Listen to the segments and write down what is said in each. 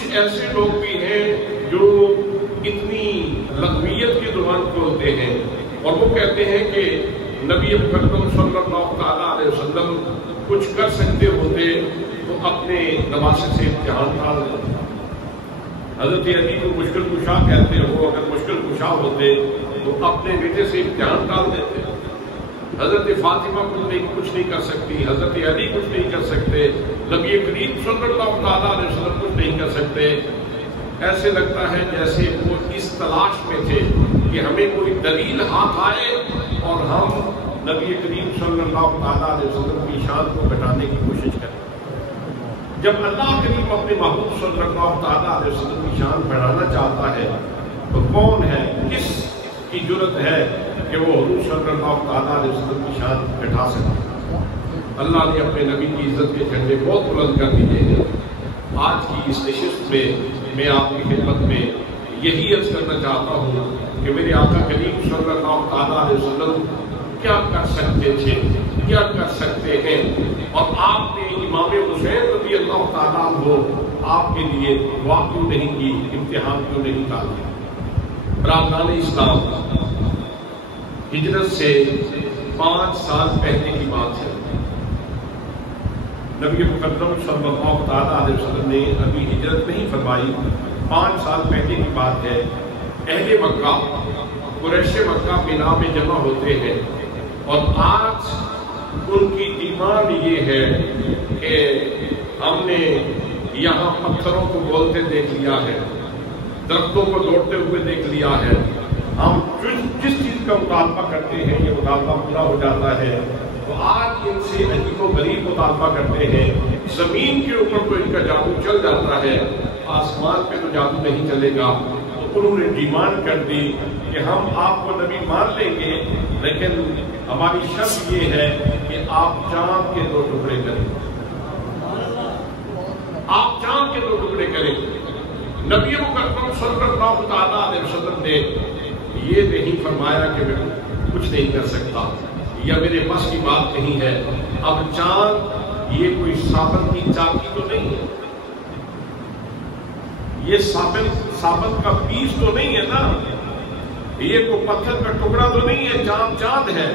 کچھ ایسے لوگ بھی ہیں جو اتنی لغویت کی زبان کھولتے ہیں اور وہ کہتے ہیں کہ نبی مقدم صلی اللہ تعالیٰ علیہ وسلم کچھ کر سکتے ہوتے تو اپنے نواسے سے امتحان ڈال دیتے۔ حضرت علی کو مشکل کشا کہتے ہیں، وہ اگر مشکل کشا ہوتے تو اپنے بیٹے سے امتحان ڈال دیتے۔ حضرت فاطمہ کچھ نہیں کر سکتی، حضرت علی کچھ نہیں کر سکتے، نبی کریم صلی اللہ تعالیٰ علیہ وسلم کچھ نہیں کر سکتے۔ ایسے لگتا ہے جیسے وہ اس تلاش میں تھے کہ ہمیں کوئی دلیل ہاتھ آئے اور ہم نبی کریم صلی اللہ تعالیٰ علیہ وسلم کی شان کو گھٹانے کی کوشش کریں۔ جب اللہ کریم اپنے محبوب صلی اللہ تعالیٰ علیہ وسلم کی شان بڑھانا چاہتا ہے تو کون ہے، کس کی جرت ہے کہ وہ حضور صلی اللہ تعالیٰ علیہ وسلم کی شان گھٹا سکے؟ اللہ نے اپنے نبی کی عزت کے جھنڈے بہت بلند کر دیے ہیں۔ آج کی اس نشست میں آپ کی خدمت میں یہی عرض کرنا چاہتا ہوں کہ میرے آقا کریم صلی اللہ تعالیٰ علیہ وسلم کیا کر سکتے تھے، کیا کر سکتے ہیں، اور آپ نے امام حسین رضی اللہ تعالیٰ عنہ آپ کے لیے دعا کیوں نہیں کی، امتحان کیوں نہیں ڈالا؟ برادران اسلام، ہجرت سے 5 سال پہلے کی بات ہے۔ نبی مقدم صلی اللہ تعالیٰ علیہ وسلم نے ابھی ہجرت نہیں فرمائی، 5 سال پہلے کی بات ہے۔ اہل مکہ، قریش مکہ مینا میں جمع ہوتے ہیں اور آج ان کی ڈیمانڈ یہ ہے کہ ہم نے یہاں پتھروں کو بولتے دیکھ لیا ہے، درختوں کو دوڑتے ہوئے دیکھ لیا ہے، ہم جس چیز کا مطالبہ کرتے ہیں یہ مطالبہ پورا ہو جاتا ہے۔ تو آج ان سے عجیب و غریب مطالبہ کرتے ہیں، زمین کے اوپر تو ان کا جادو چل جاتا ہے، آسمان پہ تو جادو نہیں چلے گا۔ تو انہوں نے ڈیمانڈ کر دی کہ ہم آپ کو نبی مان لیں گے، لیکن ہماری شرط یہ ہے کہ آپ چاند کے 2 ٹکڑے کریں، آپ چاند کے 2 ٹکڑے کریں۔ نبی مکرم صلی اللہ تعالیٰ علیہ وسلم نے یہ نہیں فرمایا کہ میں کچھ نہیں کر سکتا یا میرے بس کی بات نہیں ہے۔ اب چاند یہ کوئی ثابت کی چاکی تو نہیں ہے، یہ ثابت کا پیس تو نہیں ہے نا، یہ کوئی پتھر کا ٹکڑا تو نہیں ہے، چاند ہے۔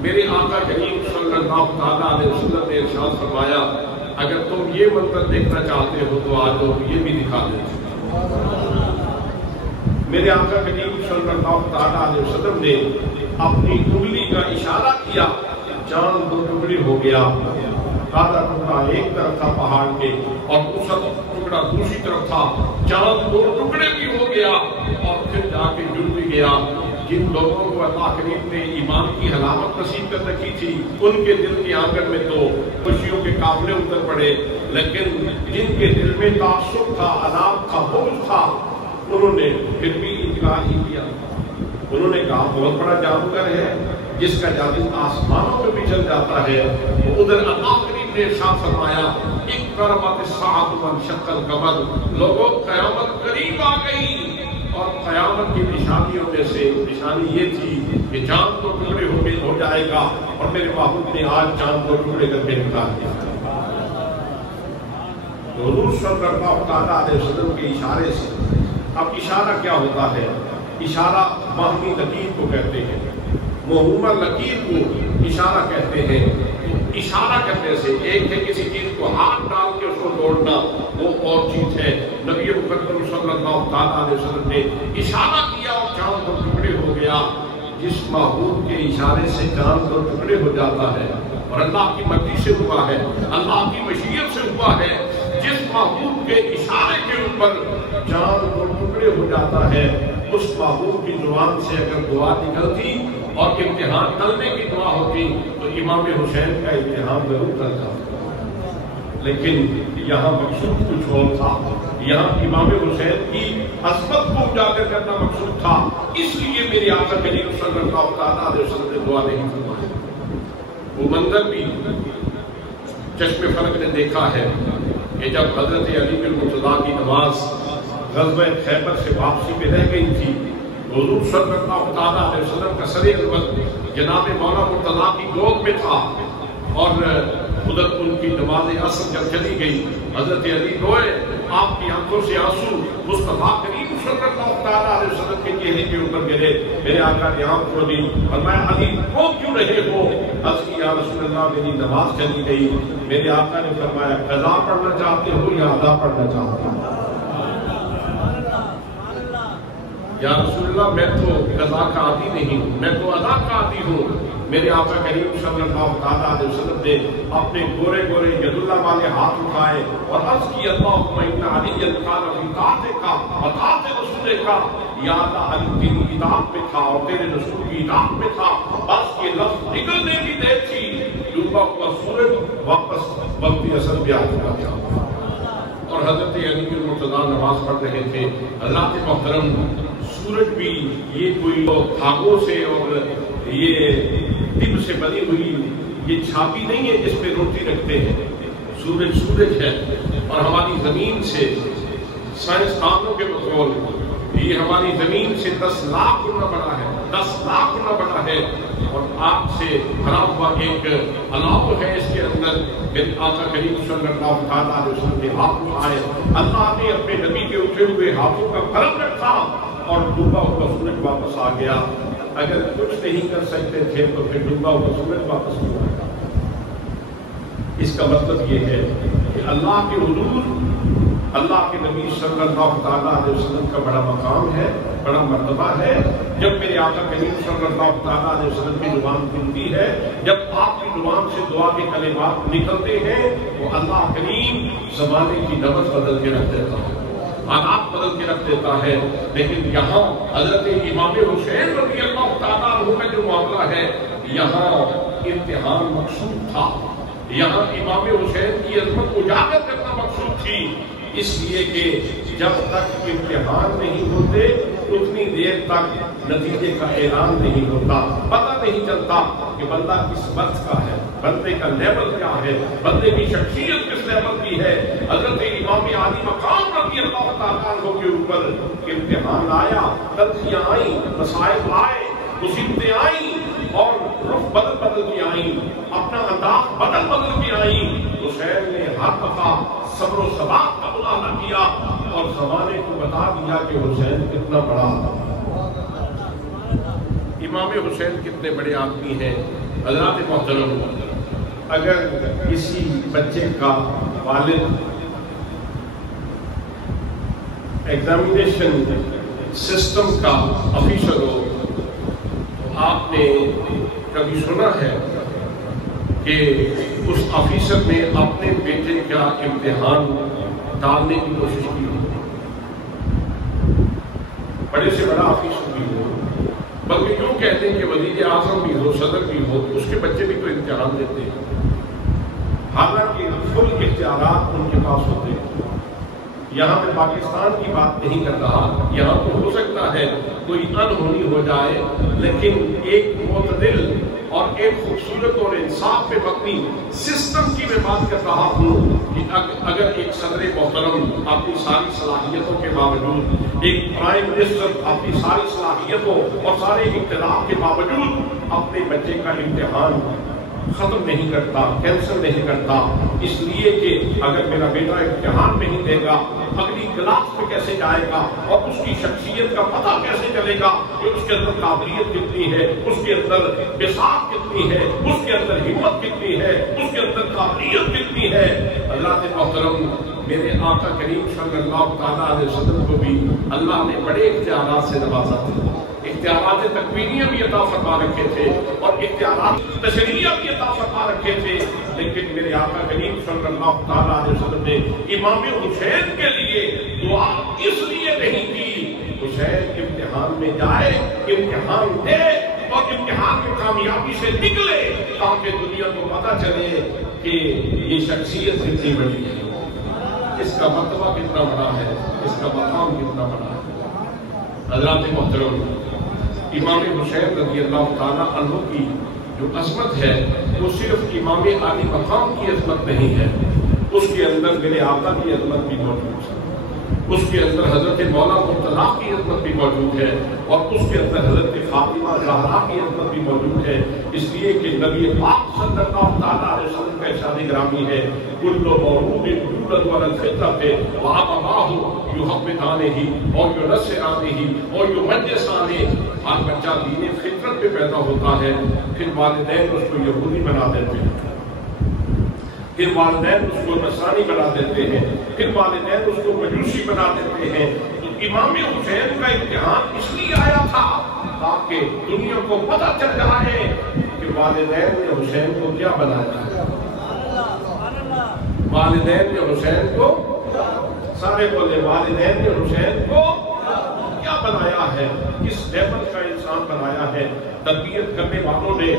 میرے آقا کریم صلی اللہ تعالیٰ علیہ وسلم نے ارشاد فرمایا اگر تم یہ منظر دیکھنا چاہتے ہو تو آج یہ بھی دکھا دیں۔ میرے آقا کریم صلی اللہ تعالیٰ علیہ وسلم نے اپنی انگلی کا اشارہ کیا، چاند 2 ٹکڑے ہو گیا، آدھا ٹکڑا ایک طرف تھا پہاڑ کے اور دوسرا ٹکڑا دوسری طرف تھا، چاند 2 ٹکڑے بھی ہو گیا اور پھر جا کے جڑ بھی گیا۔ جن لوگوں کو اللہ کریم نے ایمان کی علامت نصیب کر رکھی تھی ان کے دل کے آنگن میں تو خوشیوں کے قافلے اتر پڑے، لیکن جن کے دل میں تعصب تھا، عذاب کا بوجھ تھا، انہوں نے پھر بھی انکار ہی کیا۔ انہوں نے کہا بہت بڑا جادوگر ہے جس کا جادو آسمانوں میں بھی چل جاتا ہے۔ ادھر اللہ کریم نے ارشاد فرمایا اقتربت الساعۃ وانشق القمر، لوگوں قیامت قریب آ گئی، اور قیامت کی نشانیوں میں سے نشانی یہ تھی کہ چاند 2 ٹکڑے ہو جائے گا، اور میرے محبوب نے آج چاند 2 ٹکڑے کر کے نکال دیا۔ تو حضور صلی اللہ تعالیٰ علیہ وسلم کے اشارے سے، اب اشارہ کیا ہوتا ہے؟ اشارہ مہمی لکیر کو کہتے ہیں، مہمہ لکیر کو اشارہ کہتے ہیں۔ اشارہ کرنے سے ایک ہے کسی چیز کو ہاتھ ڈال کے اس کو توڑنا، وہ اور چیز ہے۔ نبی مقدم صلی اللہ تعالیٰ علیہ وسلم نے اشارہ کیا اور چاند 2 ٹکڑے ہو گیا۔ جس محبوب کے اشارے سے چاند 2 ٹکڑے ہو جاتا ہے اور اللہ کی مرضی سے ہوا ہے، اللہ کی مشیت سے ہوا ہے، جس محبوب کے اشارے کے اوپر چاند 2 ٹکڑے ہو جاتا ہے، اس محبوب کی زبان سے اگر دعا نکلتی اور امتحان ٹلنے کی دعا ہوتی تو امام حسین کا امتحان ضرور ٹل جاتا۔ لیکن یہاں مقصود کچھ اور تھا، یہاں امام حسین کی عظمت کو اجاگر کرنا مقصود تھا، اس لیے میرے آقا کریم صلی اللہ تعالیٰ علیہ وسلم نے دعا نہیں فرمائی۔ وہ منظر بھی چشم فلک نے دیکھا ہے کہ جب حضرت علی بن مرتضیٰ کی نماز غزوہ خیبر سے واپسی پہ رہ گئی تھی، حضور صلی اللہ تعالیٰ علیہ وسلم کا سر عظمت جناب مولا مرتضیٰ کی گود میں تھا، اور ادھر ان کی نماز عصر جب چلی گئی حضرت علی روئے آپ کی آنکھوں سے آنسو مصطفیٰ کریم صلی اللہ تعالیٰ علیہ وسلم کے چہرے کے اوپر گرے. میرے آقا نے آنکھ کھولی فرمایا علی رو کیوں رہے ہو؟ عرض کی یا رسول اللہ میری نماز چلی گئی. میرے آقا نے فرمایا قضا پڑھنا چاہتے ہو یا ادا پڑھنا چاہتے ہو؟ یا رسول اللہ میں تو قضا کا عادی نہیں ہوں، میں تو ادا کا عادی ہوں. میرے آقا کریم صلی اللہ تعالیٰ علیہ وسلم نے اپنے گورے گورے ید اللہ والے ہاتھ اٹھائے اور عرض کی اللہم ان علی کان فی طاعتک و طاعت رسولک. یا اللہ علی تیری اطاعت میں تھا اور تیرے رسول کی اطاعت میں تھا. بس یہ لفظ نکلنے کی دیر تھی ڈوبا ہوا سورج واپس وقت اصل بھی آ چکا تھا اور حضرت علی المرتضیٰ نماز پڑھ رہے تھے. حضرات محترم سورج بھی یہ کوئی دھاگوں سے اور یہ دب سے بنی ہوئی یہ چھاپی نہیں ہے جس پہ روٹی رکھتے ہیں. سورج سورج ہے اور ہماری زمین سے سائنسدانوں کے بقول یہ ہماری زمین سے 10 لاکھ گنا بڑا ہے، 10 لاکھ گنا بڑا ہے. اور آگ سے بھرا ہوا ایک علاقہ ہے اس کے اندر. میرے آقا کریم صلی اللہ تعالیٰ علیہ وسلم کے ہاتھ اٹھائے. اللہ نے اپنے نبی کے اٹھے ہوئے ہاتھوں کا کرم رکھا اور ڈوبا ہوا سورج واپس آ گیا. اگر کچھ نہیں کر سکتے تھے تو پھر ڈوبا ہوا سورج واپس کیوں آئے گا؟ اس کا مطلب یہ ہے کہ اللہ کے حضور اللہ کے نبی صلی اللہ تعالیٰ علیہ وسلم کا بڑا مقام ہے، بڑا مرتبہ ہے. جب میرے آقا کریم صلی اللہ تعالیٰ علیہ وسلم کی زبان کھلتی ہے، جب آپ کی زبان سے دعا کے کلمات نکلتے ہیں تو اللہ کریم زمانے کی نبض بدل کے رکھ دیتا ہے، حالات بدل کے رکھ دیتا ہے. لیکن یہاں حضرت امام حسین رضی اللہ تعالیٰ عنہ کا جو معاملہ ہے، یہاں امتحان مقصود تھا. یہاں امام حسین کی عظمت اجاگر کرنا مقصود تھی. اس لیے کہ جب تک امتحان نہیں ہوتے اتنی دیر تک نتیجے کا اعلان نہیں ہوتا. پتہ نہیں چلتا کہ بندہ کس وقت کا ہے، بندے کا لیول کیا ہے، بندے کی شخصیت کس لیول کی ہے. حضرت امام عالی مقام رضی اللہ تعالیٰ عنہ کے اوپر امتحان آیا، تلخیاں آئیں، مصائب آئے، مصیبتیں آئیں اور رخ بدل بدل کی آئیں، اپنا انداز بدل بدل کی آئیں. حسین نے ہر دفعہ صبر و ثبات کا مظاہرہ کیا اور زمانے کو بتا دیا کہ حسین کتنا بڑا امام حسین کتنے بڑے آدمی ہیں. حضرات محترم اگر کسی بچے کا والد ایگزامینیشن سسٹم کا آفیسر ہو تو آپ نے کبھی سنا ہے کہ اس آفیسر نے اپنے بیٹے کا امتحان ٹالنے کی کوشش کی ہو؟ بڑے سے بڑا آفیسر بھی ہو، بلکہ کیوں کہتے ہیں کہ وزیر اعظم بھی ہو، صدر بھی ہو، اس کے بچے بھی تو امتحان دیتے ہیں، حالانکہ فل اختیارات ان کے پاس ہوتے ہیں. یہاں میں پاکستان کی بات نہیں کر رہا، یہاں تو ہو سکتا ہے کوئی انہونی ہو جائے، لیکن ایک معتدل اور ایک خوبصورت اور انصاف پہ مبنی سسٹم کی میں بات کر رہا ہوں کہ اگر ایک صدر محترم اپنی ساری صلاحیتوں کے باوجود، ایک پرائم منسٹر اپنی ساری صلاحیتوں اور سارے اختلاف کے باوجود اپنے بچے کا امتحان ختم نہیں کرتا، کینسل نہیں کرتا، اس لیے کہ اگر میرا بیٹا امتحان نہیں دے گا اگلی کلاس میں کیسے جائے گا اور اس کی شخصیت کا پتہ کیسے چلے گا کہ اس کے اندر قابلیت کتنی ہے، اس کے اندر بساط کتنی ہے، اس کے اندر ہمت کتنی ہے، اس کے اندر قابلیت کتنی ہے. حضرات محترم میرے آقا کریم صلی اللہ تعالیٰ علیہ وسلم کو بھی اللہ نے بڑے اختیارات سے نوازا تھا. اختیارات تکوینیہ بھی عطا فرما رکھے تھے اور اختیارات تشریعیہ بھی عطا فرما رکھے تھے. لیکن میرے آقا کریم صلی اللہ تعالیٰ علیہ وسلم نے امام حسین کے لیے دعا اس لیے نہیں کی حسین امتحان میں جائے، امتحان دے اور امتحان میں کامیابی سے نکلے تاکہ دنیا کو پتہ چلے کہ یہ شخصیت کتنی بڑی ہے، اس کا مرتبہ کتنا بڑا ہے، اس کا مقام کتنا بڑا ہے. حضرات محترم امام حسین رضی اللہ تعالیٰ عنہ کی جو عظمت ہے وہ صرف امام عالی مقام کی عظمت نہیں ہے، اس کے اندر میرے آقا کی عظمت بھی موجود ہے. اس کے اندر حضرت مولا مرتضیٰ کی عظمت بھی موجود ہے اور اس کے اندر حضرت فاطمہ زہرا کی عظمت بھی موجود ہے، اس لیے کہ نبی پاک صلی اللہ تعالیٰ علیہ وسلم کا ارشاد گرامی ہے کل مولود یولد علی الفطرۃ وابواه یحودانہ اور ینصرانہ اور یمجسانہ، ہر بچہ دین فطرت پہ پیدا ہوتا ہے، پھر والدین اس کو یہودی بنا دیتے ہیں، پھر والدین اس کو نصرانی بنا دیتے ہیں، پھر والدین اس کو مجوسی بنا دیتے ہیں۔ تو امام حسین کا امتحان اس لیے آیا تھا تاکہ دنیا کو پتہ چل جائے کہ والدین نے حسین کو کیا بنایا، والدین نے حسین کو، سارے بولے والدین نے حسین کو کیا بنایا ہے، کس لیول کا انسان بنایا ہے۔ تربیت کرنے والوں نے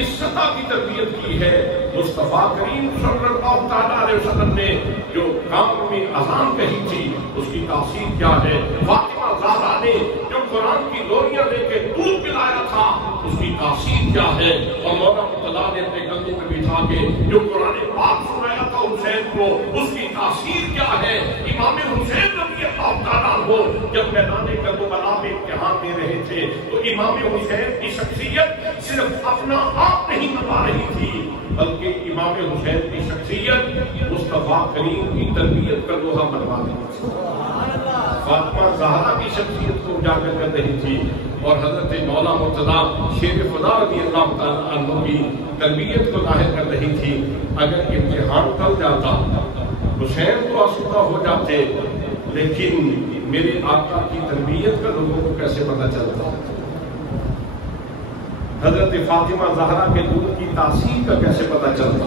اس سطح کی تربیت کی ہے۔ مصطفیٰ کریم صلی اللہ تعالیٰ علیہ وسلم نے جو کام میں اذان کہی تھی اس کی تاثیر کیا ہے، فاطمہ زہرا نے جو قرآن کی لوریاں لے کے دودھ پلایا تھا اس کی تاثیر کیا ہے، اور مولا مرتضیٰ نے اپنے کندھے پہ بٹھا کے جو قرآن پاک سنایا تھا حسین کو اس کی تاثیر کیا ہے۔ امام حسین رضی اللہ تعالیٰ عنہ جب میدان کربلا میں امتحان دے رہے تھے تو امام حسین کی شخصیت صرف اپنا آپ نہیں بتا رہی تھی بلکہ امام حسین کی شخصیت مصطفیٰ کریم کی تربیت کا لوہا بنوا رہی تھی، فاطمہ زہرا کی شخصیت کو اجاگر کر رہی تھی، اور حضرت مولا مرتضیٰ شیر خدا رضی اللہ تعالیٰ عنہ کی تربیت کو ظاہر کر رہی تھی۔ اگر امتحان ٹل جاتا حسین تو آسودہ ہو جاتے، لیکن میرے آقا کی تربیت کا لوگوں کو کیسے پتہ چلتا، حضرت فاطمہ زہرا کے دودھ کی تاثیر کا کیسے پتہ چلتا،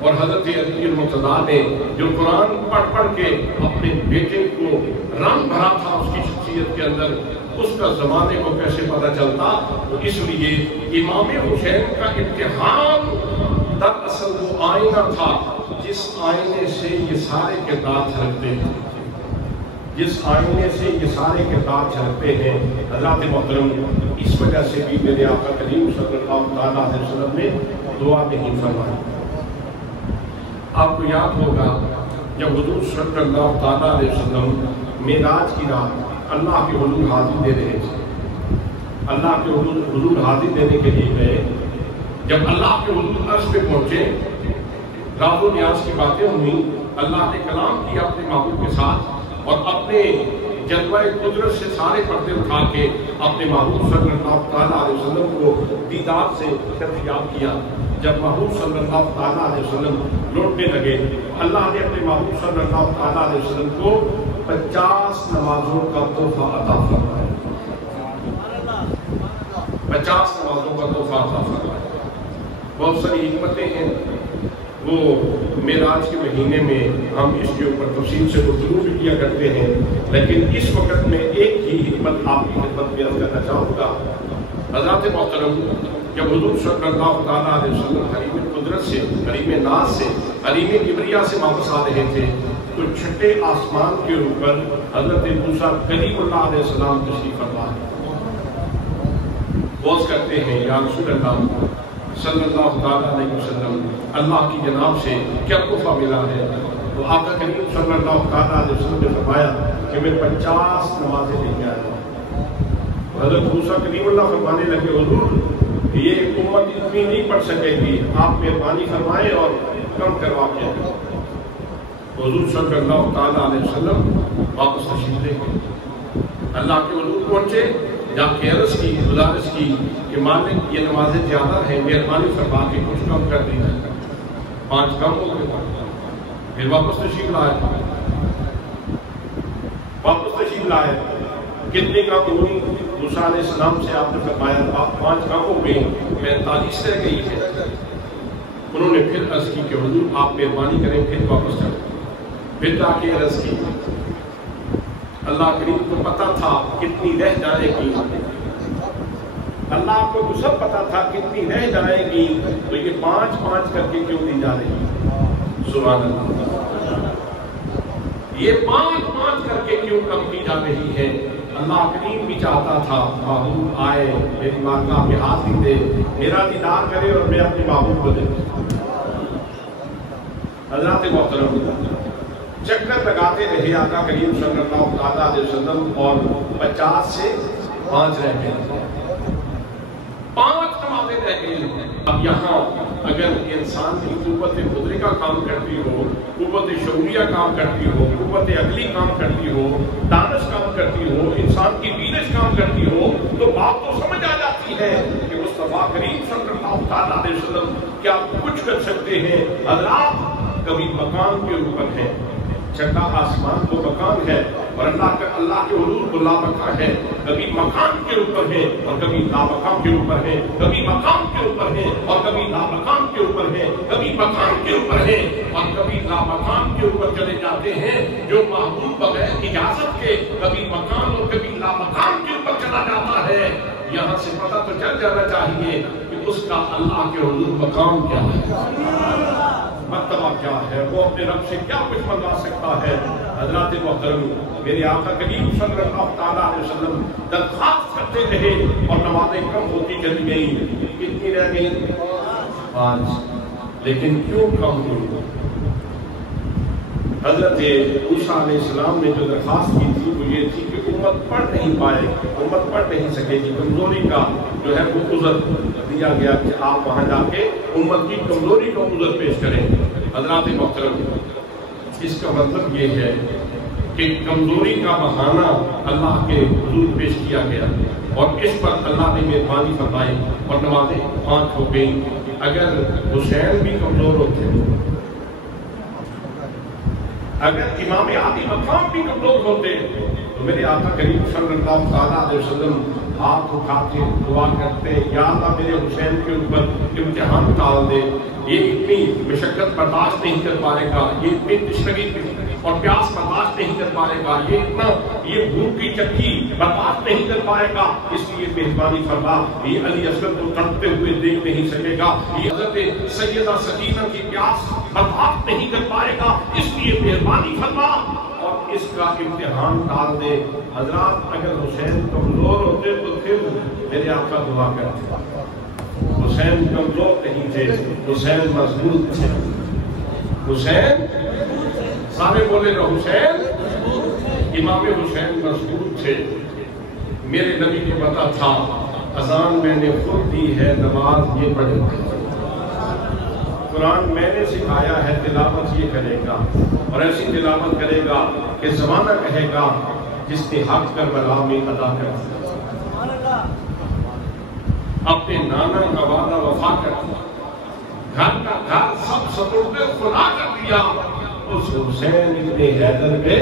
اور حضرت علی المرتضیٰ نے جو قرآن پڑھ پڑھ کے اپنے بیٹے کو رنگ بھرا تھا اس کی شخصیت کے اندر، اس کا زمانے کو کیسے پتہ چلتا۔ تو اس لیے امام حسین کا امتحان دراصل وہ آئینہ تھا جس آئینے سے یہ سارے کردار جھلکتے ہیں، جس آئینے سے یہ سارے کردار جھلکتے ہیں۔ حضرات محترم، اس وجہ سے بھی میرے آقا کریم صلی اللہ تعالیٰ علیہ وسلم نے دعا نہیں فرمائی۔ آپ کو یاد ہوگا جب حضور صلی اللہ تعالیٰ علیہ وسلم معراج کی رات اللہ کے حضور حاضری دے رہے تھے، اللہ کے حضور حاضری دینے کے لیے گئے، جب اللہ کے حضور عرش پہ پہنچے، راز و نیاز کی باتیں ہوئی، اللہ نے کلام کیا اپنے محبوب کے ساتھ اور اپنے جلوہ قدرت سے سارے پردے اٹھا کے اپنے محبوب صلی اللہ تعالیٰ علیہ وسلم کو دیدار سے دریافت کیا۔ جب محبوب صلی اللہ تعالیٰ علیہ وسلم لوٹنے لگے، اللہ نے اپنے محبوب صلی اللہ تعالیٰ علیہ وسلم کو 50 نمازوں کا تحفہ عطا فرمایا، 50 نمازوں کا تحفہ عطا فرمایا۔ بہت ساری حکمتیں ہیں، وہ معراج کے مہینے میں ہم اس کے اوپر تفصیل سے گفتگو بھی کیا کرتے ہیں، لیکن اس وقت میں ایک ہی حکمت آپ کی خدمت میں عرض کرنا چاہوں گا۔ حضرات محترم، جب حضور صلی اللہ تعالیٰ علیہ وسلم حریم قدرت سے، حریم ناز سے، حریم کبریا سے واپس آ رہے تھے تو چھٹے آسمان کے اوپر حضرت موسیٰ کلیم اللہ علیہ السلام تشریف فرما غوث کرتے ہیں، یا رسول اللہ صلی اللہ تعالیٰ علیہ وسلم، اللہ کی جناب سے کیا تحفہ ملا ہے؟ تو آقا کریم صلی اللہ تعالیٰ علیہ وسلم نے فرمایا کہ میں 50 نمازیں لے کے آیا ہوں۔ حضرت موسیٰ کلیم اللہ فرمانے لگے، حضور یہ امت اتنی نہیں پڑھ سکے گی، آپ مہربانی فرمائیں اور کم کروا کے۔ حضور صلی اللہ تعالیٰ علیہ وسلم واپس تشریف لے گئے، اللہ کے حضور پہنچے، جا کے عرض کی، گزارش کی کہ مالک یہ نمازیں زیادہ ہیں، مہربانی فرما کے کچھ کم کر دیجیے۔ 5 کم ہو گئے، پھر واپس تشریف لائے، واپس تشریف لائے، کتنے کام ہوئی؟ موسیٰ علیہ السلام سے آپ نے فرمایا آپ 5 کام ہو گئی، 45 رہ گئی ہے۔ انہوں نے پھر عرض کی کہ حضور آپ مہربانی کریں پھر واپس چلیں، پھر جا کے عرض کی، اللہ کریم کو پتا تھا کتنی رہ جائے گی، اللہ کو تو سب پتا تھا کتنی رہ جائے گی، تو یہ 5 کر کے کیوں دی جا رہی؟ سبحان اللہ، یہ 5 کر کے کیوں کم کی جا رہی ہے؟ اللہ کریم بھی چاہتا تھا محبوب آئے میری بارگاہ میں حاضری دے، میرا دیدار کرے اور میں اپنے محبوب کو دے۔ حضرات محترم، چکر لگاتے رہے آقا کریم صلی اللہ علیہ وسلم اور 50 سے 5 رہ گئے، 5 نمازیں رہ گئی۔ اب یہاں اگر انسان کی قوت مدرکہ کام کرتی ہو، قوت شعوریہ کام کرتی ہو، قوت عقلی کام کرتی ہو، دانش کام کرتی ہو، انسان کی بینش کام کرتی ہو، تو بات تو سمجھ آ جاتی ہے کہ مصطفیٰ کریم صلی اللہ علیہ وسلم کیا کچھ کر سکتے ہیں۔ حضرات کبھی مکان کے اوپر ہے، چھٹا آسمان کو مکان ہے اور اللہ کے حضور کو لامکان ہے، کبھی مکان کے اوپر ہے اور کبھی لامکان کے اوپر ہے، کبھی مکان کے اوپر ہے اور کبھی لامکان کے اوپر ہے، کبھی مکان کے اوپر ہے اور کبھی لامکان کے اوپر چلے جاتے ہیں، جو محبوب بغیر اجازت کے کبھی مکان اور کبھی لامکان کے اوپر چلا جاتا ہے۔ یہاں سے پتہ تو چل جانا چاہیے کہ اس کا اللہ کے حضور مقام کیا ہے، مرتبہ کیا ہے، وہ اپنے رب سے کیا کچھ منگوا سکتا ہے۔ حضرات محترم، میرے آقا کریم صلی اللہ علیہ وسلم درخواست کرتے رہے اور نمازیں کم ہوتی چلی گئی۔ کتنی رہ گئی؟ 5۔ لیکن کیوں کم ہوئی؟ حضرت موسیٰ علیہ السلام نے جو درخواست کی تھی وہ یہ تھی کہ امت پڑھ نہیں پائے، امت پڑھ نہیں سکے گی، کمزوری کا جو ہے وہ عذر دیا گیا کہ آپ وہاں جا کے امت کی کمزوری کا عذر پیش کریں۔ حضرات محترم، اس کا مطلب یہ ہے کہ کمزوری کا بہانہ اللہ کے حضور پیش کیا گیا اور اس پر اللہ نے مہربانی فرمائی اور نمازیں 5 ہو گئیں۔ اگر حسین بھی کمزور ہوتے، اگر امام عالی مقام بھی کمزور ہوتے تو میرے آقا کریم صلی اللہ علیہ وسلم ہاتھ اٹھاتے دعا کرتے، یا اللہ میرے حسین کے اوپر امتحان ڈال دے، یہ اتنی مشقت برداشت نہیں کر پائے گا، یہ اتنی تشنگی اور پیاس برداشت نہیں کر پائے گا، یہ بھوک کی چکی برداشت نہیں کر پائے گا، اس لیے مہربانی فرما، یہ علی اصغر کو تڑپتے ہوئے دیکھ نہیں سکے گا، یہ حضرت سیدہ سکینہ کی پیاس برداشت نہیں کر پائے گا، اس لیے مہربانی فرما اور اس کا امتحان ڈال دے۔ حضرات اگر حسین کمزور ہوتے تو پھر میرے آقا دعا کرتے، حسین کمزور نہیں تھے، حسین مضبوط تھے، حسین سارے بولے نا حسین، امام حسین مضبوط تھے۔ میرے نبی کو پتا تھا اذان میں نے خود دی ہے، نماز یہ پڑھے گا، قرآن میں نے سکھایا ہے، تلاوت یہ کرے گا اور ایسی تلاوت کرے گا کہ زمانہ کہے گا جس نے حق کربلا میں ادا کر دیا، اپنے نانا کا وعدہ وفا کر دیا، گھر کا گھر سب سپرد خدا کر دیا۔ اس حسین ابن حیدر پہ،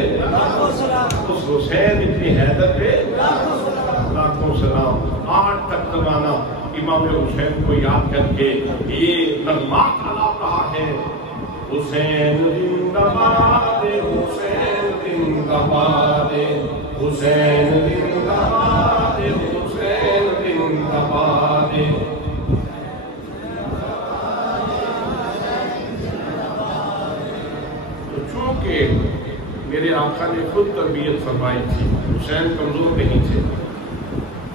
اس حسین ابن حیدر پہ لاکھوں سلام۔ آج تک زمانہ امام حسین کو یاد کر کے یہ نغمات علاپ رہا ہے، حسین زندہ باد، حسین زندہ باد، حسین زندہ باد، حسین زندہ باد۔ چونکہ میرے آقا نے خود تربیت فرمائی تھی، حسین کمزور نہیں تھے،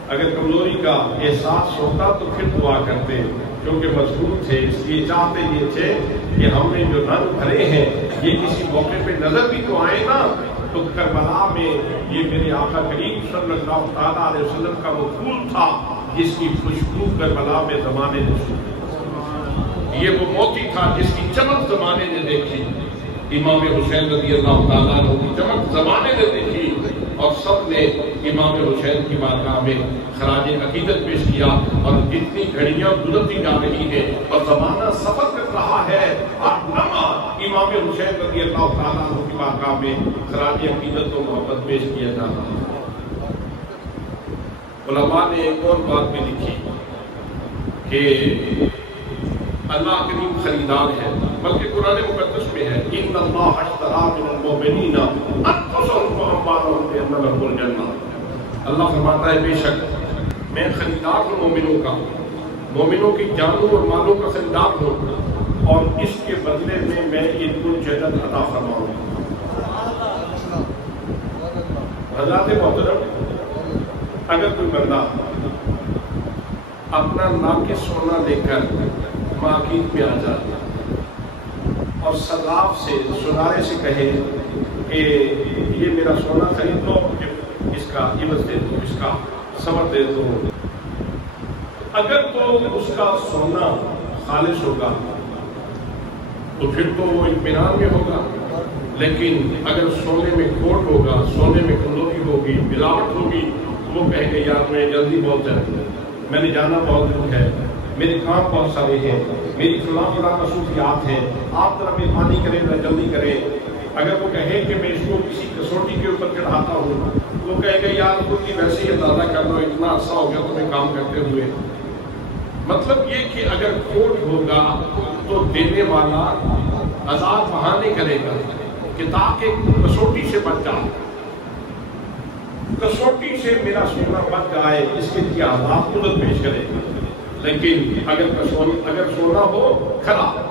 اگر کمزوری کا احساس ہوتا تو پھر دعا کرتے، کیونکہ مضبوط تھے، اس لیے چاہتے یہ تھے کہ ہم نے جو رنگ بھرے ہیں یہ کسی موقع پہ نظر بھی تو آئے نا، تو کربلا میں یہ میرے آقا کریم صلی اللہ علیہ وسلم کا وہ پھول تھا جس کی خوشبو کربلا میں زمانے نے سنی، یہ وہ موتی تھا جس کی چمک زمانے نے دیکھی، امام حسین رضی اللہ تعالیٰ عنہ کی چمک زمانے نے دیکھی اور سب نے امام حسین کی بارگاہ میں خراج عقیدت پیش کیا، اور جتنی گھڑیاں گزرتی جا رہی ہیں اور زمانہ سفر کر رہا ہے، امام حسین رضی اللہ تعالیٰ عنہ کی بارگاہ میں خراج عقیدت و محبت پیش کیا جا رہا ہے۔ علماء نے ایک اور بات بھی لکھی کہ اللہ کریم خریدار ہے، بلکہ قرآن مقدس میں ہے ان اللہ اشتری من المؤمنین انفسهم واموالهم بان لهم الجنہ۔ اللہ فرماتا ہے بے شک میں خریدار ہوں مومنوں کا، مومنوں کی جانوں اور مالوں کا خریدار ہوں، اور اس کے بدلے میں ان کو جنت عطا فرماؤں گا۔ حضرات محترم، اگر کوئی بندہ اپنا ناقص سونا لے کر مارکیٹ میں آ جاتا اور صراف سے سنارے سے کہے کہ یہ میرا سونا خرید لو، اس کا عوض دے دو، اس کا ثمر دے دو۔ اگر تو اس کا سونا خالص ہوگا تو پھر تو وہ اطمینان میں ہوگا، لیکن اگر سونے میں کھوٹ ہوگا، سونے میں کمزوری ہوگی، ملاوٹ ہوگی، وہ کہے گا یار میں جلدی بہت ہے، میں نے جانا بہت دور ہے، میرے کام بہت سارے ہیں، میری فلاں مصروفیات ہیں، آپ ذرا مہربانی کریں، ذرا جلدی کریں۔ اگر وہ کہے کہ میں اس کو کسی کسوٹی کے اوپر چڑھاتا ہوں، وہ کہے گا یار خود کی ویسے ہی اندازہ کر لو، اتنا عرصہ ہو گیا تمہیں کام کرتے ہوئے۔ مطلب یہ کہ اگر کھوٹ ہوگا تو دینے والا عذاب بہانے کرے گا کہ تاکہ کسوٹی سے بچ جائے، کسوٹی سے میرا سونا بچ جائے، اس کے لیے عذاب مدد پیش کرے گا۔ لیکن اگر سونا ہو خراب،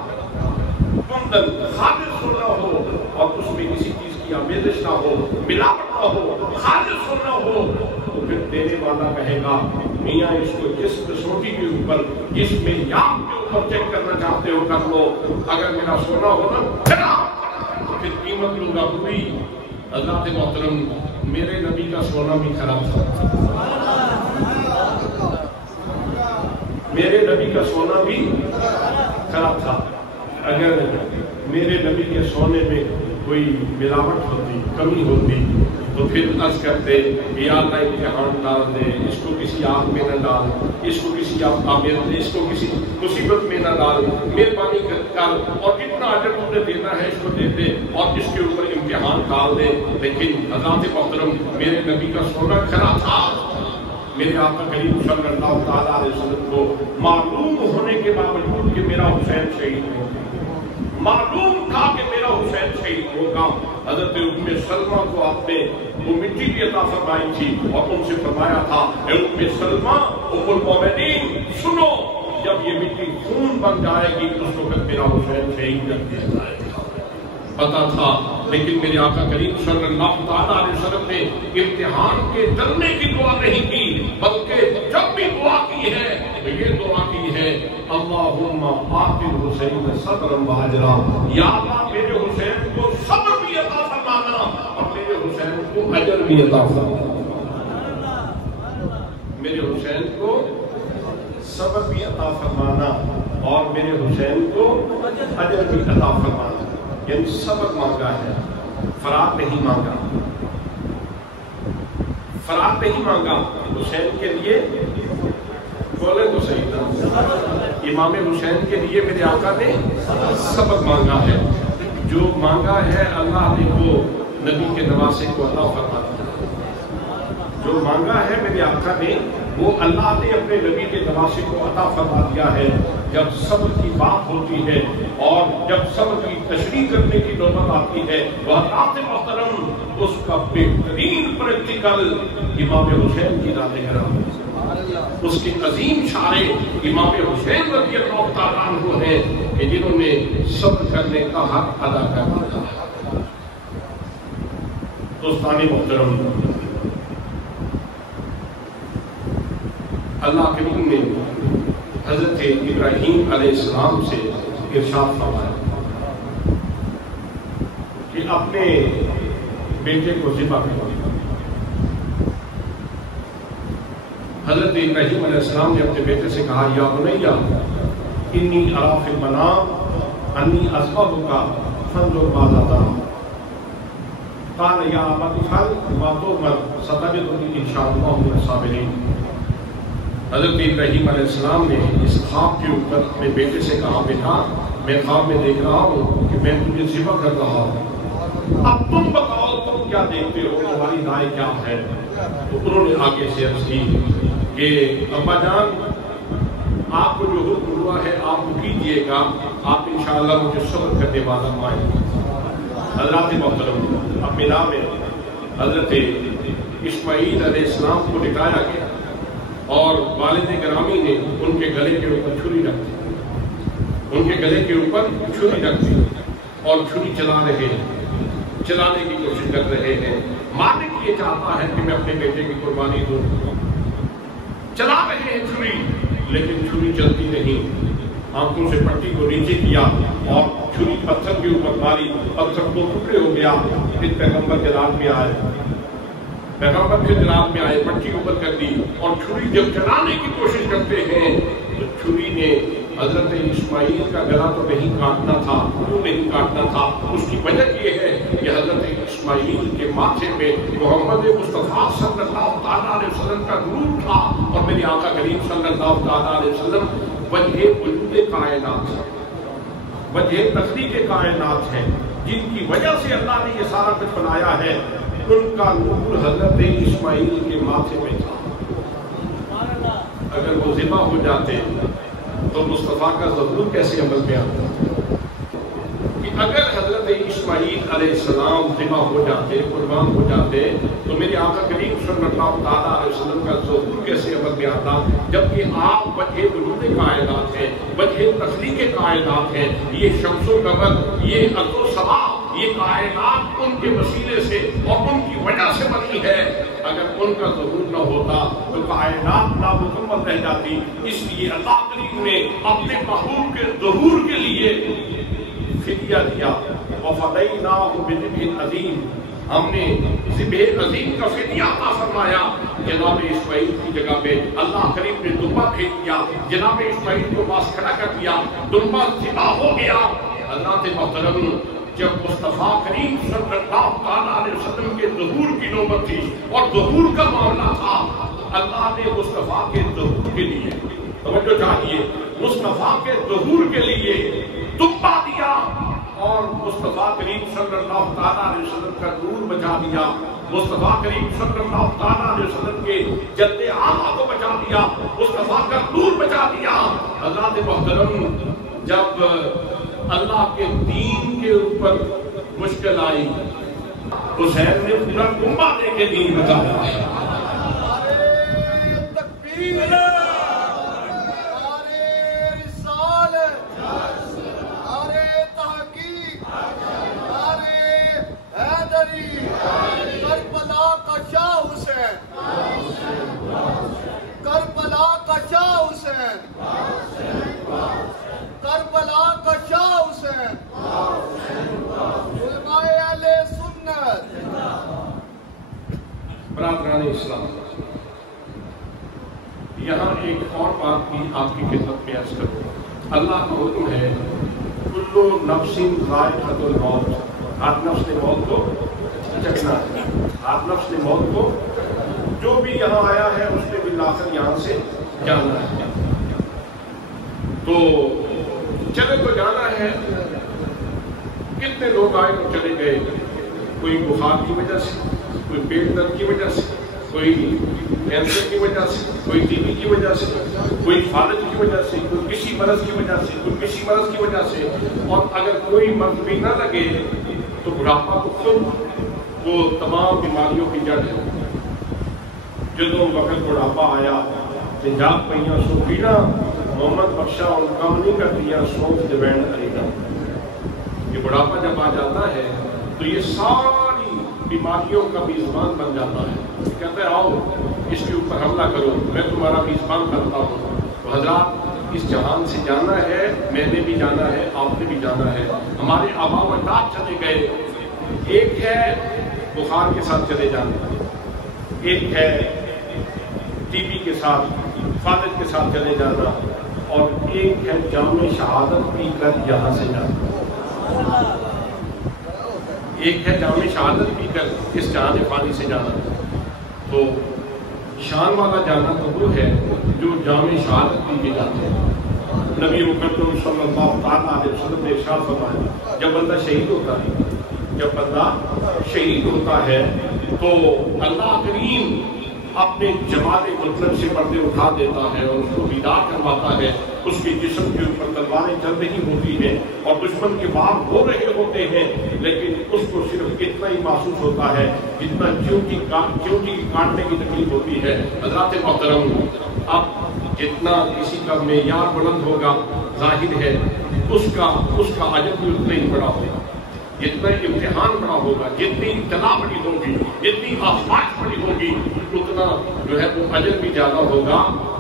کندن خالص سونا ہو اور اس میں کسی چیز کی آمیزش نہ ہو، ملاوٹ نہ ہو، خالص سونا ہو، تو پھر دینے والا کہے گا میاں اس کو جس کسوٹی کے اوپر، جس معیار کے اوپر چیک کرنا چاہتے ہو کر لو، اگر میرا سونا ہو نا خراب تو پھر قیمت لوں گا پوری۔ حضرات محترم، میرے نبی کا سونا بھی خراب تھا، میرے نبی کا سونا بھی خراب تھا۔ اگر میرے نبی کے سونے میں کوئی ملاوٹ ہوتی، کمی ہوتی، تو پھر عرض کرتے یا اللہ امتحان ڈال دے، اس کو کسی آگ میں نہ ڈال، اس کو کسی اس کو کسی مصیبت میں نہ ڈال، مہربانی کر اور اتنا اجر تم نے دینا ہے اس کو دے دے اور اس کے اوپر امتحان ڈال دے۔ لیکن حضرات محترم، میرے نبی کا سونا خراب تھا۔ میرے آقا کریم صلی اللہ تعالیٰ علیہ وسلم کو معلوم ہونے کے باوجود کہ میرا حسین شہید ہو، معلوم تھا کہ میرا حسین شہید ہوگا، حضرت ام سلمہ کو آپ نے وہ مٹی بھی عطا فرمائی تھی اور ان سے فرمایا تھا اے ام سلمہ ام المومنین سنو، جب یہ مٹی خون بن جائے گی اس وقت میرا حسین شہید کر دیا جائے گا۔ پتا تھا، لیکن میرے آقا کریم صلی اللہ تعالیٰ علیہ وسلم نے امتحان کے ڈرنے کی دعا نہیں کی، بلکہ جب بھی دعا کی ہے تو یہ دعا کی ہے اللہم آت الحسین صبرا واجرا، یا اللہ میرے حسین کو صبر بھی عطا فرمانا اور میرے حسین کو اجر بھی عطا فرمانا، میرے حسین کو صبر بھی عطا فرمانا اور میرے حسین کو اجر بھی عطا فرمانا۔ یعنی صبر مانگا ہے، فرات نہیں مانگا، فرات نہیں مانگا حسین کے لیے، بولے تو صحیح تھا، امام حسین کے لیے میرے آقا نے صبر مانگا ہے۔ جو مانگا ہے اللہ نے وہ نبی کے نواسے کو عطا فرما دیا، جو مانگا ہے میرے آقا نے وہ اللہ نے اپنے نبی کے نواسے کو عطا فرما دیا ہے۔ جب صبر کی بات ہوتی ہے اور جب صبر کی تشریح کرنے کی نوبت آتی ہے، وہ حضرات محترم اس کا بہترین پریکٹیکل امام حسین کی ذات کرام، اس کے عظیم شاعر امام حسین رضی اللہ تعالیٰ عنہ ہیں کہ جنہوں نے صبر کرنے کا حق ادا کر دیا۔ دوستان محترم، اللہ کریم نے حضرت ابراہیم علیہ السلام سے ارشاد فرمایا کہ اپنے بیٹے کو ذبح کرو۔ حضرت ابراہیم علیہ السلام نے اپنے بیٹے سے کہا یا بنیا انی اری فی المنام انی اذبحک فانظر ماذا ترى، قال یا ابت افعل ما تؤمر ستجدنی ان شاء اللہ من الصابرین۔ حضرت ابراہیم علیہ السلام نے اس خواب کے اوپر اپنے بیٹے سے کہا بیٹا میں خواب میں دیکھ رہا ہوں کہ میں تجھے ذبح کر رہا ہوں، اب تم بتاؤ تم کیا دیکھتے ہو، تمہاری رائے کیا ہے؟ تو انہوں نے آگے سے عرض کی کہ ابا جان آپ کو جو حکم ہوا ہے آپ کو کیجیے گا، آپ انشاءاللہ مجھے صبر کرنے والا مائیں۔ حضرات محترم، اب مینا میں حضرت اسماعیل علیہ السلام کو لٹایا گیا اور والد گرامی نے ان کے گلے کے اوپر چھری رکھ دی، ان کے گلے کے اوپر چھری رکھ دی اور چھری چلا رہے ہیں، چلانے کی کوشش کر رہے ہیں۔ مالک یہ چاہتا ہے کہ میں اپنے بیٹے کی قربانی دوں، چلا رہے ہیں چھری لیکن چھری چلتی نہیں۔ آنکھوں سے پٹی کو نیچے کیا اور چھری پتھر کے اوپر ماری، پتھر دو ٹکڑے ہو گیا، پھر پیغمبر کے رات میں آئے، پیغمبر کے رات میں آئے، پٹی اوپر کر دی اور چھری جب چلانے کی کوشش کرتے ہیں تو چھری نے حضرت اسماعیل کا گلا تو نہیں کاٹنا تھا، کیوں نہیں کاٹنا تھا؟ اس کی وجہ یہ ہے کہ حضرت اسماعیل کے ماتھے میں محمد مصطفیٰ صلی اللہ تعالیٰ علیہ وسلم کا نور تھا، اور میرے آقا کریم صلی اللہ تعالیٰ علیہ وسلم وجہ وجود کائنات ہے، وجہ تخلیق کائنات ہے، جن کی وجہ سے اللہ نے یہ سارا کچھ بنایا ہے، ان کا نور حضرت اسماعیل کے ماتھے میں تھا۔ اگر وہ ذبح ہو جاتے تو مصطفیٰ کا ظہور کیسے عمل میں آتا؟ کہ اگر حضرت اسماعیل علیہ السلام ذبح ہو جاتے، قربان ہو جاتے، تو میرے آقا کریم صلی اللہ تعالیٰ علیہ وسلم کا ظہور کیسے عمل میں آتا؟ جبکہ آپ وجہ وجود کائنات ہیں، وجہ تخلیق کائنات ہیں، یہ شمس و قمر، یہ ارض و سما، یہ کائنات ان کے وسیلے سے اور ان کی وجہ سے بنی ہے۔ اگر ان کا ظہور نہ ہوتا تو کائنات نامکمل رہ جاتی۔ اس لیے اللہ کریم نے اپنے محبوب کے ظہور کے لیے فدیہ دیا، وَفَدَيْنَاهُ بِذِبْحٍ عَظِيمٍ، ہم نے ذبح عظیم کا فدیہ عطا فرمایا۔ جناب اسماعیل کی جگہ پہ اللہ کریم نے دمبا بھیج دیا، جناب اسماعیل کو پاس کھڑا کر دیا، دمبا ذبح ہو گیا۔ حضرات محترم، جب مصطفیٰ کریم صلی اللہ تعالیٰ علیہ وسلم کے ظہور کی نوبت تھی اور ظہور کا معاملہ تھا، اللہ نے مصطفیٰ کے ظہور کے لیے، توجہ چاہیے، مصطفیٰ کے ظہور کے لیے دمبا دیا اور مصطفیٰ کریم صلی اللہ تعالیٰ علیہ وسلم کا نور بچا دیا، مصطفیٰ کریم صلی اللہ تعالیٰ علیہ وسلم کے جد اعلیٰ کو بچا دیا، مصطفیٰ کا نور بچا دیا۔ حضرات محترم، جب اللہ کے دین کے اوپر مشکل آئی، حسین نے پورا کنبہ دے کے دین بچایا۔ کربلا کا شاہ حسین، کربلا کا شاہ حسین، کربلا کا شاہ حسین، علماء اہل سنت۔ برادران اسلام، یہاں ایک اور بات بھی آپ کی خدمت میں عرض کروں۔ اللہ کا حکم ہے کلو نفس ذائقۃ الموت، ہر نفس نے موت کو چکھنا ہے، ہر نفس نے موت کو، جو بھی یہاں آیا ہے اس نے بالآخر یہاں سے جانا ہے۔ تو چلے تو جانا ہے، کتنے لوگ آئے تو چلے گئے، کوئی بخار کی وجہ سے، کوئی پیٹ درد کی وجہ سے، کوئی کینسر کی وجہ سے، کوئی ٹی بی کی وجہ سے، کوئی فالج کی وجہ سے، کوئی کسی مرض کی وجہ سے، کوئی کسی مرض کی وجہ سے، اور اگر کوئی مرض بھی نہ لگے تو بڑھاپا تو خود وہ تمام بیماریوں کی جڑ ہے۔ جدوں وقت بڑھاپا آیا جاگ پہیاں سو پیڑا، محمد بخشا ان کام نہیں کر دیا سونف دیوین علینا۔ یہ بڑھاپا جب آ جاتا ہے تو یہ ساری بیماریوں کا میزبان بن جاتا ہے، کہتا ہے آؤ اس کے اوپر حملہ کرو، میں تمہارا میزبان کرتا ہوں۔ تو حضرات، اس جہان سے جانا ہے، میں نے بھی جانا ہے، آپ نے بھی جانا ہے، ہمارے آباء و اجداد چلے گئے۔ ایک ہے بخار کے ساتھ چلے جانا، ایک ہے ٹی بی کے ساتھ، فالج کے ساتھ چلے جانا، اور ایک ہے جام شہادت پی کر یہاں سے جانا، ایک ہے جام شہادت پی کر اس جہان فانی سے جانا۔ تو شان والا جانا تو وہ ہے جو جام شہادت پی کے جاتے ہیں۔ نبی مقدم صلی اللہ تعالیٰ علیہ وسلم نے ارشاد فرمایا، جب بندہ شہید ہوتا ہے، جب بندہ شہید ہوتا ہے تو اللہ کریم اپنے جمال مطلب سے پردے اٹھا دیتا ہے اور اس کو بیدار کرواتا ہے۔ اس کے جسم کے اوپر تلواریں چل رہی ہوتی ہیں اور دشمن کے وار ہو رہے ہوتے ہیں، لیکن اس کو صرف اتنا ہی محسوس ہوتا ہے جتنا چیونٹی کاٹنے کی تکلیف ہوتی ہے۔ حضرات محترم، اب جتنا کسی کا معیار بلند ہوگا، ظاہر ہے اس کا اجر بھی اتنا ہی بڑا ہوگا، جتنا امتحان بڑا ہوگا، جتنی ابتلا بڑی ہوگی، جتنی آزمائش بڑی ہوگی، اتنا جو ہے وہ اجر بھی زیادہ ہوگا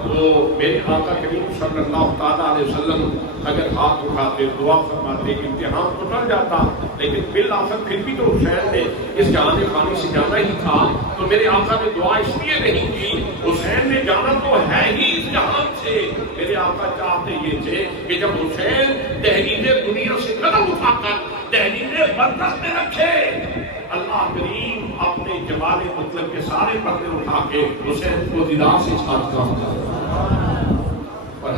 تو میرے آقا کریم صلی اللہ تعالیٰ علیہ وسلم اگر ہاتھ اٹھاتے دعا فرماتے امتحان تو ٹل جاتا، لیکن بالآخر پھر بھی تو حسین نے اس جہان فانی سے جانا ہی تھا، تو میرے آقا نے دعا اس لیے نہیں کی، حسین نے جانا تو ہے ہی اس جہان سے۔ میرے آقا چاہتے یہ تھے کہ جب حسین تحریر دنیا سے قدم اٹھا کر تحریر برزخ میں رکھے، اللہ کریم اپنے جمال مطلب کے سارے پردے اٹھا کے حسین کو دیدار سے ساتھ کام کرتا۔ اور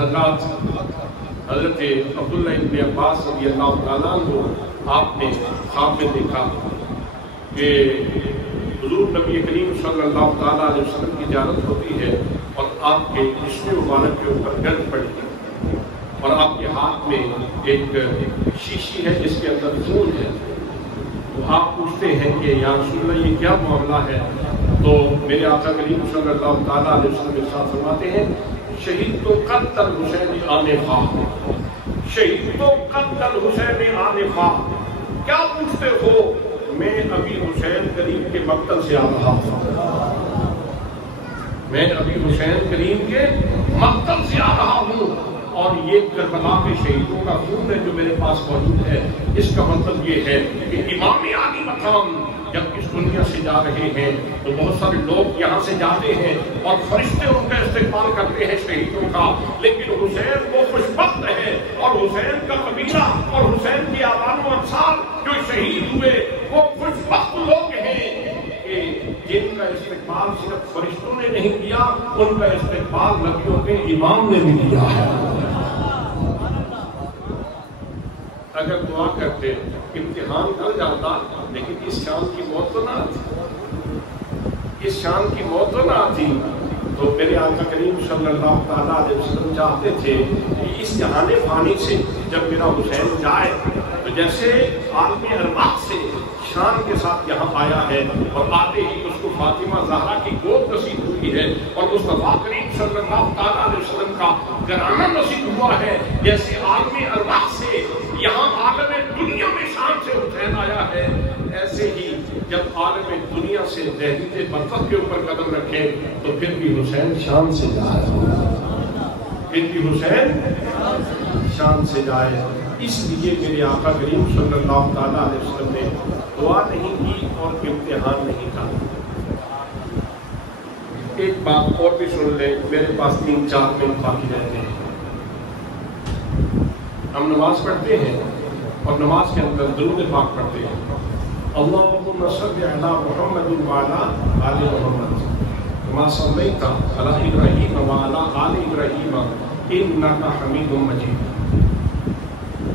حضرت عبداللہ ابن عباس رضی اللہ تعالیٰ عنہ آپ نے خواب میں دیکھا کہ حضور نبی کریم صلی اللہ تعالیٰ علیہ وسلم کی زیارت ہوتی ہے اور آپ کے جسم مبارک کے اوپر گرد پڑتی ہے اور آپ کے ہاتھ میں ایک شیشی ہے جس کے اندر خون ہے۔ تو آپ پوچھتے ہیں کہ یا رسول اللہ یہ کیا معاملہ ہے؟ تو میرے آقا کریم صلی اللہ تعالیٰ علیہ وسلم ارشاد فرماتے ہیں شہید تو قتل حسین آنے خواہ، شہید تو قتل حسین آنے خواہ۔ کیا پوچھتے ہو؟ میں ابھی حسین کریم کے مقتل سے آ رہا ہوں، میں ابھی حسین کریم کے مقتل سے آ رہا ہوں، اور یہ کربلا کے شہیدوں کا خون ہے جو میرے پاس موجود ہے۔ اس کا مطلب یہ ہے کہ امام عالی مقام جب اس دنیا سے جا رہے ہیں تو بہت سارے لوگ یہاں سے جاتے ہیں اور فرشتے ان کا استقبال کرتے ہیں شہیدوں کا، لیکن حسین وہ خوش بخت ہے اور حسین کا قبیلہ اور حسین کی آبان و انصار جو شہید ہوئے وہ خوش بخت لوگ ہیں کہ جن کا استقبال صرف فرشتوں نے نہیں کیا، ان کا استقبال نبیوں کے امام نے بھی کیا ہے۔ اگر دعا کرتے امتحان ٹل جاتا، لیکن اس شان کی موت تو نہ آتی، اس شان کی موت تو نہ آتی۔ تو میرے آقا کریم صلی اللہ تعالیٰ علیہ وسلم چاہتے تھے کہ اس جہان فانی سے جب میرا حسین جائے تو جیسے عالم ارواح سے شان کے ساتھ یہاں آیا ہے اور آتے ہی اس کو فاطمہ زہرا کی گود نصیب ہوئی ہے اور مصطفیٰ کریم صلی اللہ تعالیٰ علیہ وسلم کا گھرانہ نصیب ہوا ہے، جیسے عالم ارواح سے یہاں عالم دنیا میں شان سے حسین آیا ہے، ایسے ہی جب عالم دنیا سے دہلیز برزخ کے اوپر قدم رکھے تو پھر بھی حسین شان سے جائے، پھر بھی حسین شان سے جائے۔ اس لیے میرے آقا کریم صلی اللہ تعالیٰ علیہ وسلم نے دعا نہیں کی اور امتحان نہیں تھا۔ ایک بات اور بھی سن لیں، میرے پاس 3-4 منٹ باقی رہتے ہیں۔ ہم نماز پڑھتے ہیں اور نماز کے اندر درود پاک پڑھتے ہیں، اللہم صل علی محمد وعلی آل محمد کما صلیت علی ابراہیم وعلی آل ابراہیم انک حمید مجید،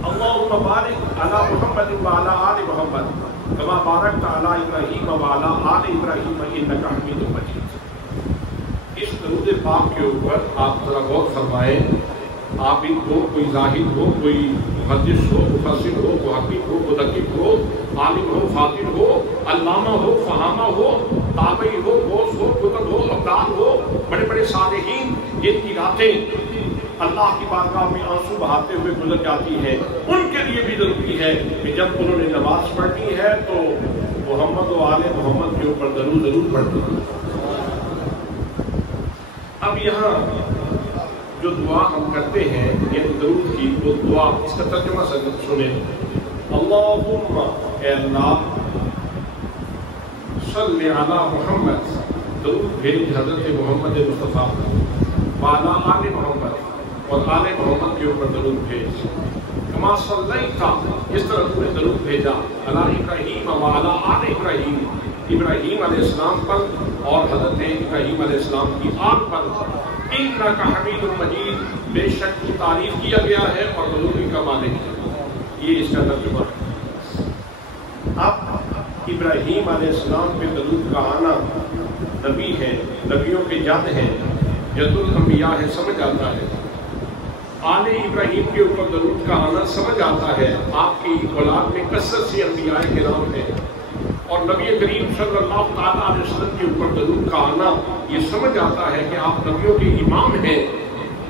اللہم بارک علی محمد وعلی آل محمد کما بارکت علی ابراہیم وعلی آل ابراہیم انک حمید مجید۔ اس درود پاک کے اوپر آپ ذرا غور فرمائیں، عابد ہو، کوئی زاہد ہو، کوئی محدث ہو، مفسر ہو، محقق ہو، مدقق ہو، عالم ہو، فاضل ہو، علامہ ہو، فہامہ ہو، تابعی ہو، غوث ہو، قطب ہو، ابدال ہو، بڑے بڑے صالحین جن کی راتیں اللہ کی بارگاہ میں آنسو بہاتے ہوئے گزر جاتی ہیں، ان کے لیے بھی ضروری ہے کہ جب انہوں نے نماز پڑھنی ہے تو محمد و آل محمد کے اوپر ضرور پڑھتے ہیں۔ اب یہاں جو دعا ہم کرتے ہیں یہ درود کی وہ دعا، اس کا ترجمہ سنیں، اللہم اے اللہ صلی علی محمد، درود بھیج حضرت محمد مصطفیٰ، وعلی آل محمد، اور آل محمد کے اوپر درود بھیج، کما صلیت، اس طرح تم نے درود بھیجا، علی ابراہیم وعلی آل ابراہیم، ابراہیم علیہ السلام پر اور حضرت ابراہیم علیہ السلام کی آل پر، انک حمید مجید، بے شک کی تعریف کیا گیا ہے اور بزرگی کا مالک ہے۔ یہ اس کا ترجمہ ہے۔ اب ابراہیم علیہ السلام پہ درود کا آنا، نبی ہے، نبیوں کے جد ہیں، جد الانبیاء ہے، سمجھ آتا ہے۔ آل ابراہیم کے اوپر درود کا آنا سمجھ آتا ہے، آپ کی اولاد میں کثرت سے انبیاء کرام ہیں، اور نبی کریم صلی اللہ تعالیٰ علیہ وسلم کے اوپر درود کا آنا یہ سمجھ آتا ہے کہ آپ نبیوں کے امام ہیں۔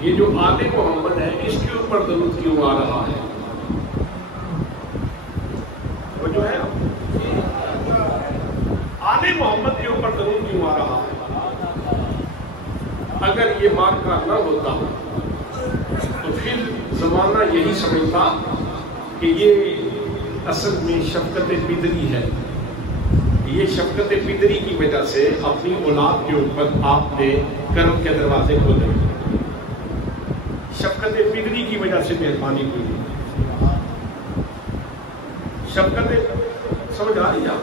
یہ جو آل محمد ہے اس کے اوپر درود کیوں آ رہا ہے؟ وہ جو ہے آل محمد کے اوپر درود کیوں آ رہا ہے؟ اگر یہ مارکا نہ ہوتا تو پھر زمانہ یہی سمجھتا کہ یہ اصل میں شفقت پدری ہے. یہ شفقت پدری کی وجہ سے اپنی اولاد کے اوپر آپ نے کرم کے دروازے کھولے. شفقت پدری کی وجہ سے مہربانی ہوئی. شفقت سمجھ آ رہی آپ؟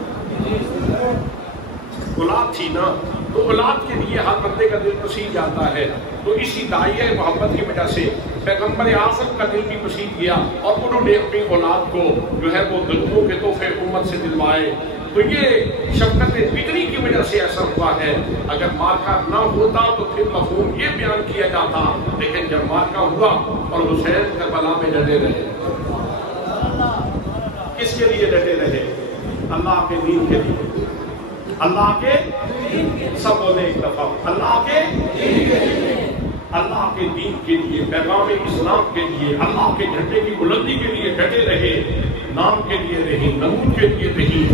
اولاد تھی نا تو اولاد کے لیے ہر بندے کا دل پسیج جاتا ہے. تو اسی داعیہ محبت کی وجہ سے پیغمبر اعظم کا دل بھی پسیج گیا اور انہوں نے اپنی اولاد کو جو ہے وہ دلوں کے تحفے امت سے دلوائے. تو یہ شفقت پدری کی وجہ سے ایسا ہوا ہے. اگر مارکا نہ ہوتا تو پھر مفہوم یہ بیان کیا جاتا. لیکن جب مارکا ہوا اور حسین کربلا میں ڈٹے رہے. کس کے لیے ڈٹے رہے؟ اللہ کے دین کے لیے. اللہ کے سب بولے ایک دفعہ اللہ کے دین کے لیے، پیغام اسلام کے لیے، اللہ کے جھنڈے کی بلندی کے لیے ڈٹے رہے. نام کے لیے نہیں، نمود کے لیے نہیں،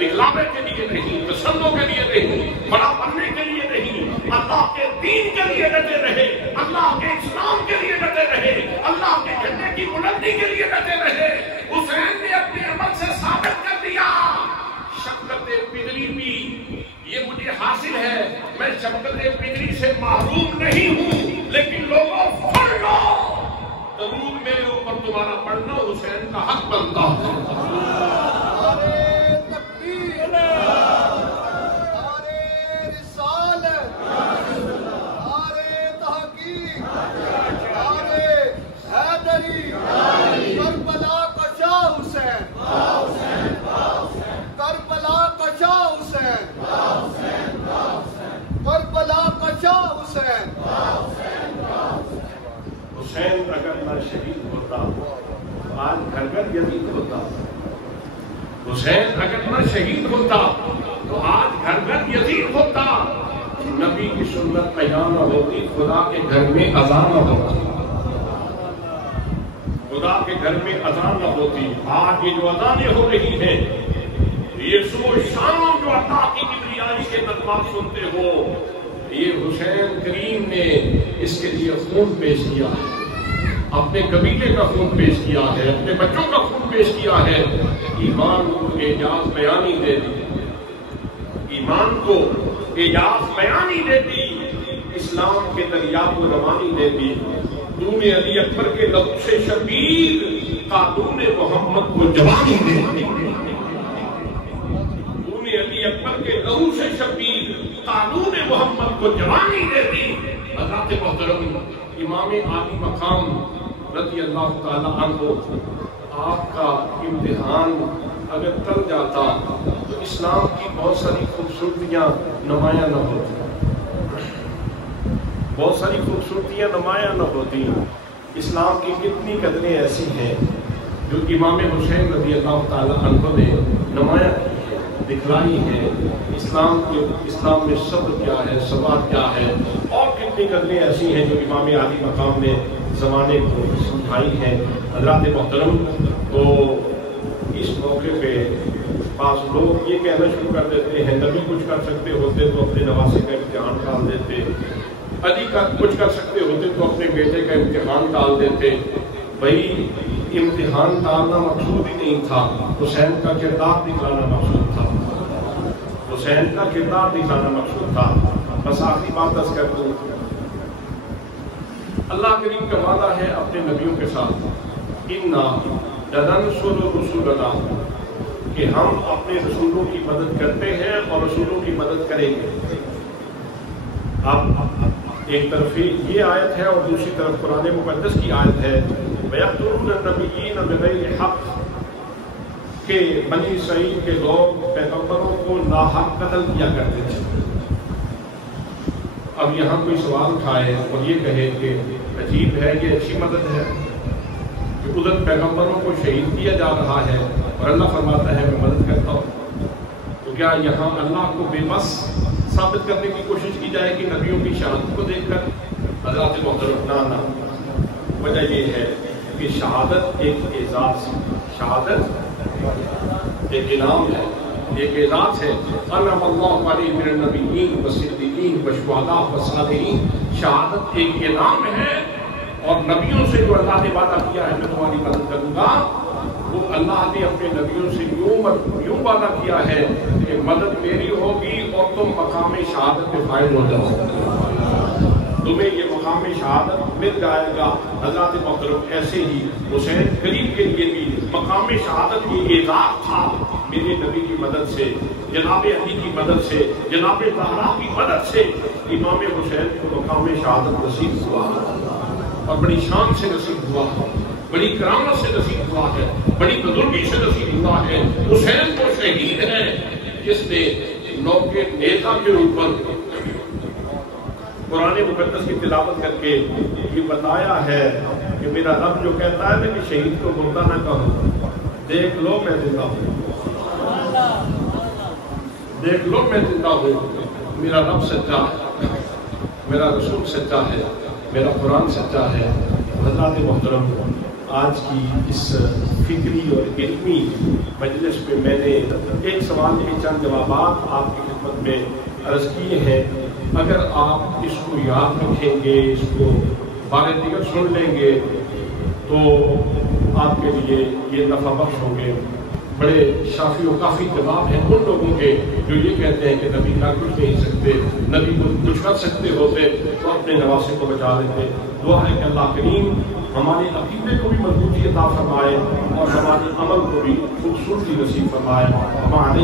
دکھلاوے کے لیے نہیں، تسلوں کے لیے نہیں، بڑا بننے کے لیے نہیں، اللہ کے دین کے لیے ڈٹے رہے، اللہ کے اسلام کے لیے ڈٹے رہے، اللہ کے جھنڈے کی بلندی کے لیے ڈٹے رہے. حسین نے اپنے عمل سے ثابت کر دیا شفقت پدری بھی یہ مجھے حاصل ہے. میں شفقت پدری سے محروم نہیں ہوں، لیکن لوگوں پڑھ لو درود میرے اوپر تمہارا پڑھنا حسین کا حق بنتا ہے. نعرے تکبیر، نعرے رسالت، نعرے تحقیق، نعرے حیدری، کربلا کا شاہ حسین، کربلا کا شاہ حسین، کربلا کا شاہ حسین. حسین اگر نہ شہید ہوتا آج گھر گھر یزید ہوتا. حسین اگر نہ شہید ہوتا تو آج گھر گھر یزید ہوتا. نبی کی سنت بیان نہ ہوتی، خدا کے گھر میں اذان نہ ہوتی. خدا کے گھر میں اذان نہ ہوتی. آج یہ جو اذانیں ہو رہی ہیں، یہ صبح شام جو اللہ کی کبریائی کے نغمات سنتے ہو، یہ حسین کریم نے اس کے لیے خون پیش کیا ہے. اپنے قبیلے کا خون پیش کیا ہے، اپنے بچوں کا خون پیش کیا ہے. ایمان کو اعجاز بیانی دے دی، ایمان کو اعجاز بیانی دے دی، اسلام کے دریا کو روانی دے دی. خون علی اکبر کے لہو سے شبیر قانون محمد کو جوانی دے دی. خون علی اکبر کے لہو سے شبیر قانون محمد کو جوانی دے دی. حضرات محترم امام عالی مقام رضی اللہ تعالیٰ عنہ، آپ کا امتحان اگر ٹل جاتا تو اسلام کی بہت ساری خوبصورتیاں نمایاں نہ ہوتی. بہت ساری خوبصورتیاں نمایاں نہ ہوتی. اسلام کی کتنی قدریں ایسی ہیں جو امام حسین رضی اللہ تعالیٰ عنہ نے نمایاں کی ہے، دکھلائی ہے. اسلام میں صبر کیا ہے، ثبات کیا ہے، اور کتنی قدریں ایسی ہیں جو امام عالی مقام نے زمانے کو سمجھائی ہیں. حضرات محترم، تو اس موقع پہ بعض لوگ یہ کہنا شروع کر دیتے ہیں نبی کچھ کر سکتے ہوتے تو اپنے نواسے کا امتحان ٹال دیتے، علی کا کچھ کر سکتے ہوتے تو اپنے بیٹے کا امتحان ٹال دیتے. بھائی امتحان ٹالنا مقصود ہی نہیں تھا، حسین کا کردار دکھلانا مقصود تھا. حسین کا کردار دکھانا مقصود تھا. بس آخری بات دس کر دوں، اللہ کریم کا وعدہ ہے اپنے نبیوں کے ساتھ، اِنَّا لَنَنْصُرُ رُسُلَنَا، کہ ہم اپنے رسولوں کی مدد کرتے ہیں اور رسولوں کی مدد کریں گے. اب ایک طرف یہ آیت ہے اور دوسری طرف قرآن مقدس کی آیت ہے وَيَقْتُلُونَ النَّبِيِّينَ بِغَيْرِ حَقٍّ، کہ بنی اسرائیل کے لوگ پیغمبروں کو ناحق قتل کیا کرتے تھے. اب یہاں کوئی سوال اٹھائے اور یہ کہے کہ عجیب ہے، یہ اچھی مدد ہے کہ ادھر پیغمبروں کو شہید کیا جا رہا ہے اور اللہ فرماتا ہے میں مدد کرتا ہوں. تو کیا یہاں اللہ کو بے بس ثابت کرنے کی کوشش کی جائے کہ نبیوں کی شہادت کو دیکھ کر؟ حضرات محترم، نہ وجہ یہ ہے کہ شہادت ایک اعزاز، شہادت ایک انعام ہے. ایک اعزاز ہے انعم اللہ علیہ من النبیین والصدیقین والشہداء والصالحین، شہادت ایک انعام ہے، اور نبیوں سے جو اللہ نے وعدہ کیا ہے میں تمہاری مدد کروں گا، وہ اللہ نے اپنے نبیوں سے یوں وعدہ کیا ہے کہ مدد میری ہوگی اور تم مقام شہادت میں فائز ہو جاؤ، تمہیں یہ مقام شہادت مل جائے گا۔ حضرات محترم ایسے ہی حسین غریب کے لیے بھی مقام شہادت کی اعزاز تھا، میرے نبی کی مدد سے، جناب علی کی مدد سے، جناب زہرا کی مدد سے امام حسین کو مقام شہادت نصیب ہوا، اور بڑی شان سے نصیب ہوا، بڑی کرامت سے نصیب ہوا ہے، بڑی بزرگی سے نصیب ہوا ہے۔ حسین تو شہید ہے جس نے نوک کے نیزہ کے اوپر قرآن مقدس کی تلاوت کر کے یہ بتایا ہے کہ میرا رب جو کہتا ہے نا کہ شہید کو مردہ نہ کہو، دیکھ لو میں زندہ ہوں، دیکھ لو میں زندہ ہوں، میرا رب سچا ہے، میرا رسول سچا ہے، میرا قرآن سچا ہے۔ حضرات محترم، آج کی اس فکری اور علمی مجلس میں میں نے ایک سوال کے چند جوابات آپ کی خدمت میں عرض کیے ہیں، اگر آپ اس کو یاد رکھیں گے، اس کو بار دیگر سن لیں گے تو آپ کے لیے یہ نفع بخش ہوں گے۔ بڑے شافی و کافی جواب ہیں ان لوگوں کے جو یہ کہتے ہیں کہ نبی کا کچھ نہیں سکتے، نبی کو کچھ کر سکتے ہوتے تو اپنے نواسے کو بچا لیتے۔ دعا ہے کہ اللہ کریم ہمارے عقیدے کو بھی مضبوطی عطا فرمائے اور ہمارے عمل کو بھی خوبصورتی نصیب فرمائے۔ ہمارے